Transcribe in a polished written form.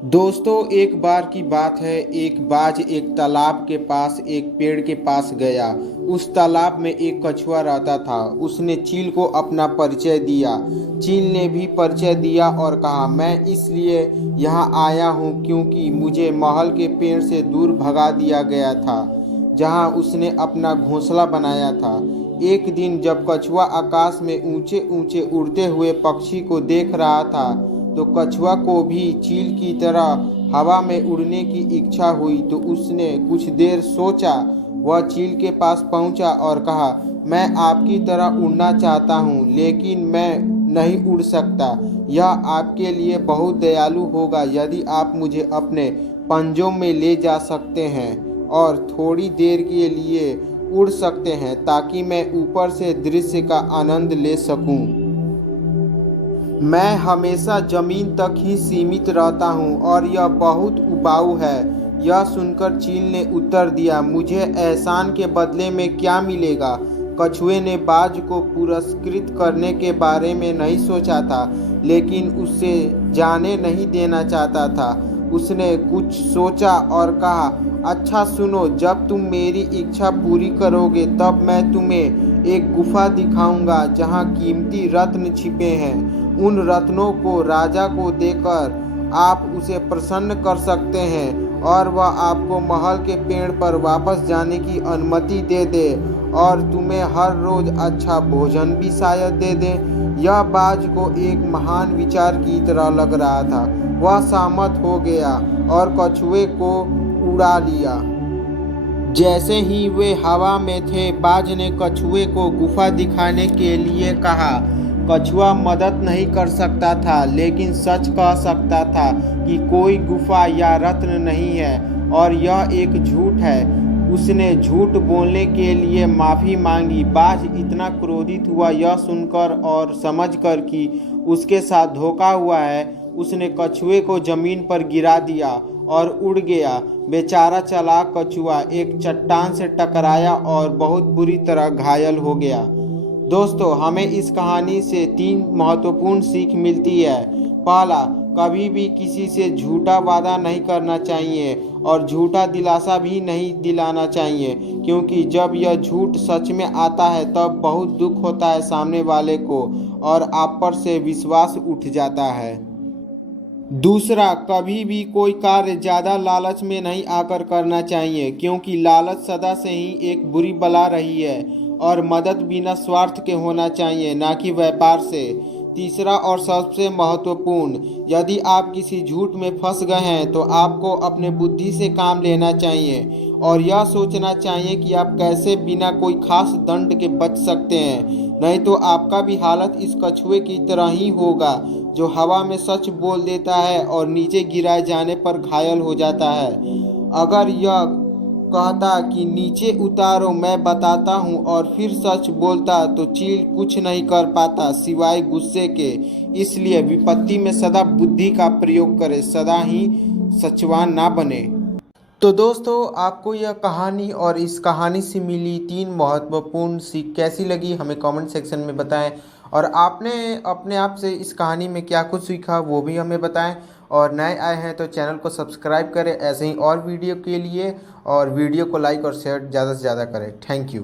दोस्तों, एक बार की बात है। एक बाज एक तालाब के पास एक पेड़ के पास गया। उस तालाब में एक कछुआ रहता था। उसने चील को अपना परिचय दिया। चील ने भी परिचय दिया और कहा, मैं इसलिए यहाँ आया हूँ क्योंकि मुझे महल के पेड़ से दूर भगा दिया गया था, जहाँ उसने अपना घोंसला बनाया था। एक दिन जब कछुआ आकाश में ऊंचे ऊंचे उड़ते हुए पक्षी को देख रहा था, तो कछुआ को भी चील की तरह हवा में उड़ने की इच्छा हुई। तो उसने कुछ देर सोचा। वह चील के पास पहुंचा और कहा, मैं आपकी तरह उड़ना चाहता हूं, लेकिन मैं नहीं उड़ सकता। यह आपके लिए बहुत दयालु होगा यदि आप मुझे अपने पंजों में ले जा सकते हैं और थोड़ी देर के लिए उड़ सकते हैं, ताकि मैं ऊपर से दृश्य का आनंद ले सकूं। मैं हमेशा जमीन तक ही सीमित रहता हूँ और यह बहुत उबाऊ है। यह सुनकर चील ने उत्तर दिया, मुझे एहसान के बदले में क्या मिलेगा। कछुए ने बाज को पुरस्कृत करने के बारे में नहीं सोचा था, लेकिन उससे जाने नहीं देना चाहता था। उसने कुछ सोचा और कहा, अच्छा सुनो, जब तुम मेरी इच्छा पूरी करोगे तब मैं तुम्हें एक गुफा दिखाऊंगा जहाँ कीमती रत्न छिपे हैं। उन रत्नों को राजा को देकर आप उसे प्रसन्न कर सकते हैं और वह आपको महल के पेड़ पर वापस जाने की अनुमति दे दे और तुम्हें हर रोज अच्छा भोजन भी शायद दे दे। यह बाज को एक महान विचार की तरह लग रहा था। वह सहमत हो गया और कछुए को उड़ा लिया। जैसे ही वे हवा में थे, बाज ने कछुए को गुफा दिखाने के लिए कहा। कछुआ मदद नहीं कर सकता था, लेकिन सच कह सकता था कि कोई गुफा या रत्न नहीं है और यह एक झूठ है। उसने झूठ बोलने के लिए माफ़ी मांगी। बाज इतना क्रोधित हुआ यह सुनकर और समझकर कि उसके साथ धोखा हुआ है। उसने कछुए को जमीन पर गिरा दिया और उड़ गया। बेचारा चालाक कछुआ एक चट्टान से टकराया और बहुत बुरी तरह घायल हो गया। दोस्तों, हमें इस कहानी से 3 महत्वपूर्ण सीख मिलती है। पहला, कभी भी किसी से झूठा वादा नहीं करना चाहिए और झूठा दिलासा भी नहीं दिलाना चाहिए, क्योंकि जब यह झूठ सच में आता है तब बहुत दुख होता है सामने वाले को और आप पर से विश्वास उठ जाता है। दूसरा, कभी भी कोई कार्य ज़्यादा लालच में नहीं आकर करना चाहिए, क्योंकि लालच सदा से ही एक बुरी बला रही है और मदद बिना स्वार्थ के होना चाहिए, ना कि व्यापार से। तीसरा और सबसे महत्वपूर्ण, यदि आप किसी झूठ में फंस गए हैं तो आपको अपने बुद्धि से काम लेना चाहिए और यह सोचना चाहिए कि आप कैसे बिना कोई खास दंड के बच सकते हैं। नहीं तो आपका भी हालत इस कछुए की तरह ही होगा, जो हवा में सच बोल देता है और नीचे गिराए जाने पर घायल हो जाता है। अगर यह कहता कि नीचे उतारो, मैं बताता हूँ, और फिर सच बोलता, तो चील कुछ नहीं कर पाता सिवाय गुस्से के। इसलिए विपत्ति में सदा बुद्धि का प्रयोग करें, सदा ही सचवान ना बने। तो दोस्तों, आपको यह कहानी और इस कहानी से मिली 3 महत्वपूर्ण सीख कैसी लगी, हमें कमेंट सेक्शन में बताएं। और आपने अपने आप से इस कहानी में क्या कुछ सीखा वो भी हमें बताएं। और नए आए हैं तो चैनल को सब्सक्राइब करें ऐसे ही और वीडियो के लिए, और वीडियो को लाइक और शेयर ज़्यादा से ज़्यादा करें। Thank you.